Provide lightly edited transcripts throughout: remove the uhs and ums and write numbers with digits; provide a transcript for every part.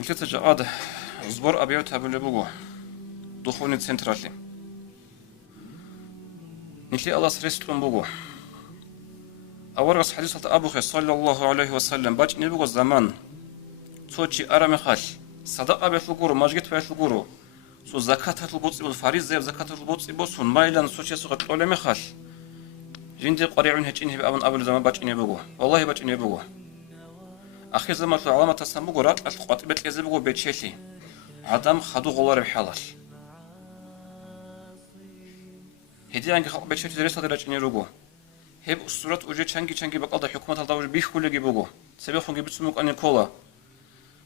Нилет жаад сбор объявит табелебугу. Духовный централи. Нилет Аллах средством бугу. Аваргас хадис Абу Хи саллаллаху алейхи вассалям бач не бугу заман. Цочи арамехал. Садаqa бефугуру, мажгит бефугуру. Су закат атлбуцибу, фариз зев закат атлбуцибу, сун майлан сочи суга тлолемехал. Жинди قريعون هجين هب أبن أبل زمان باج إني بقو والله باج إني بقو أخي زمان في علامة تسمى رات القط بيت كذب بقو بيت شيلي عدم خدو غلار بحلال هدي عنك خلق بيت شيلي درس هذا راج إني رجو هب أسطورات وجه چنگي بقال حكومة الدولة بيخول لجي بقو سبب خنجي بتسموك أن الكولا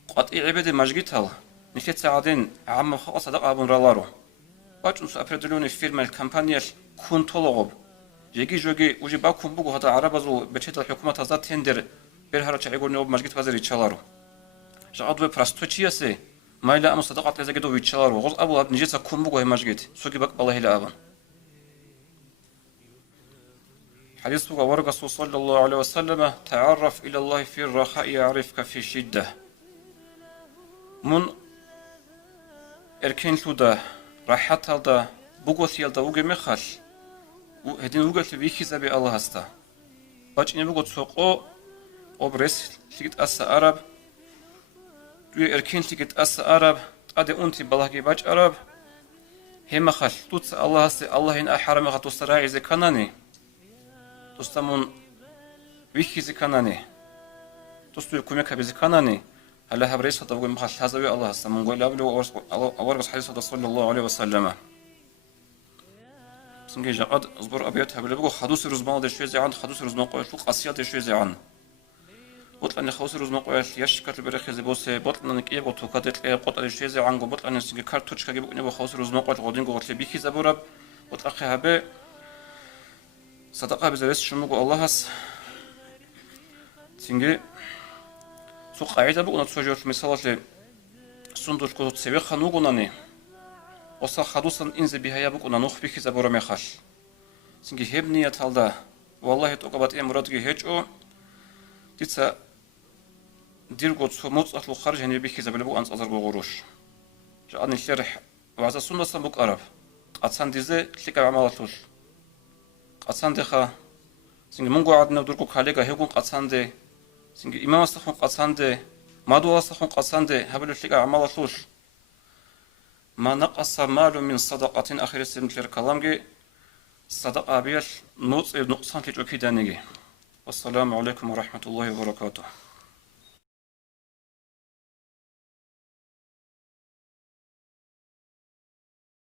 قط عبادة مجد هلا نكت ساعدين عم خلاص صدق أبن رالارو باج نسو أبردلوني فيلم الكامبانيا كون طلقب يجي جوجي وجي باكم بقو هذا عربزو بتشيت الحكومة هذا تندر برهرة يقولون أب مجد فازر يتشلارو جادو براستوتشياسي ما إلا أم صدقات لزاج دو يتشلارو غز أبو أب نجيت كم بقو هي مجد سوكي بق بالله إلى أبن حديث بقى ورقة صلى الله عليه وسلم تعرف إلى الله في الرخاء يعرفك في الشدة من إركين لودا راحت هذا بقو ثيالدا وجي مخال هدين وقت فيكي زبي الله هستا باج إني بقول سوقو أبرز لقيت أس عرب دوي إركين لقيت أس عرب أدي أنتي بالله باج عرب هم خل توت الله هستا الله إن أحرم خطوستراعي زي كناني توستمون ويكي زي كناني توستوي كوميك بزي كناني هلا هبريس هذا بقول مخل هذا الله هستا من قول أبلو أورغس حديث صلى الله عليه وسلم سنجي جاد زبر أبيات هبل بقول خدوس روزمان دشوي زعان خدوس روزمان قوي فوق أسياد دشوي زعان بطل أن خدوس روزمان قوي يشكر البرخ زبوس بطل أنك إيه بطل كادت إيه بطل دشوي زعان بطل أن سنجي كارتوش كجيب إنه خدوس روزمان قوي غادين قوي بيكي زبورب بطل أخي هبه صدقة بزرس شمو الله هس سنجي سوق عيدا بقول نتسوجر مثال سندوش كوت سبي خنوقناني وصا خدوسن إنز بها بقول نخ بيكي زبورة مخال سنجي هبني أتالدا والله تقبض مرادي هجو تيتسا ديرغو تسموت أطلو خارج هني بيكي زبلبو أنس أزرغو غروش جاني الشرح وعزا سنة سنبوك أرب قاتسان ديزي تلقى عمالتوش قاتسان ديخا سنجي منغو عدنا درغو كاليغا هيغون قاتسان دي سنجي إمام استخون قاتسان دي مادو استخون قاتسان دي هبلو تلقى عمالتوش ما نقص مال من صدقة أخير السنة كلامجي صدقة بيش نقصان تجوكي دانيجي والسلام عليكم ورحمة الله وبركاته